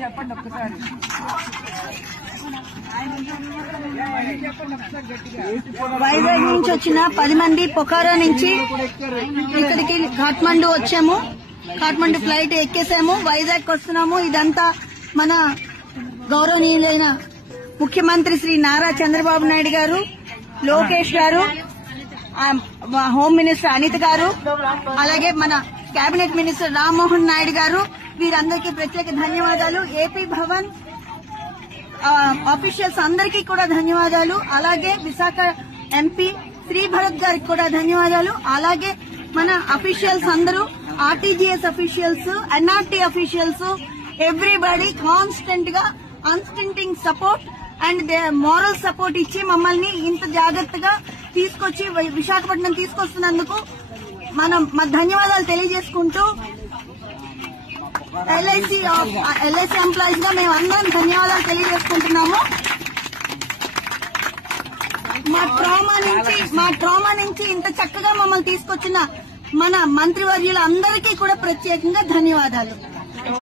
చెప్పండి ఒక్కసారి. వైజాగ్ నుంచి వచ్చిన 10 మంది పొఖారా నుంచి ఇక్కడికి కాఠ్మండు వచ్చాము. కాఠ్మండు ఫ్లైట్ ఎక్కేసాము, వైజాగ్ వస్తున్నాము. ఇదంతా మన గౌరవనీయులైన ముఖ్యమంత్రి శ్రీ నారా చంద్రబాబు నాయుడు గారు, లోకేష్ గారు, హోమ్ మినిస్టర్ అనిత గారు, అలాగే మన కేబినెట్ మినిస్టర్ రామ్మోహన్ నాయుడు గారు, వీరందరికీ ప్రత్యేక ధన్యవాదాలు. ఏపీ భవన్ ఆఫీషియల్స్ అందరికీ కూడా ధన్యవాదాలు. అలాగే విశాఖ ఎంపీ శ్రీ భరత్ గారికి కూడా ధన్యవాదాలు. అలాగే మన అఫీషియల్స్ అందరూ, RTGS officials, NRT officials, everybody constant గా unstinting support and moral support ఇచ్చి మమ్మల్ని ఇంత జాగ్రత్తగా తీసుకొచ్చి విశాఖపట్నం తీసుకొస్తున్నందుకు మనం ధన్యవాదాలు తెలియజేసుకుంటూ ఎల్ఐసి ఎంప్లాయీస్ గా మేము అందరం ధన్యవాదాలు తెలియజేసుకుంటున్నాము. మా ట్రామా నుంచి ఇంత చక్కగా మమ్మల్ని తీసుకొచ్చిన మన మంత్రివర్యులందరికీ కూడా ప్రత్యేకంగా ధన్యవాదాలు.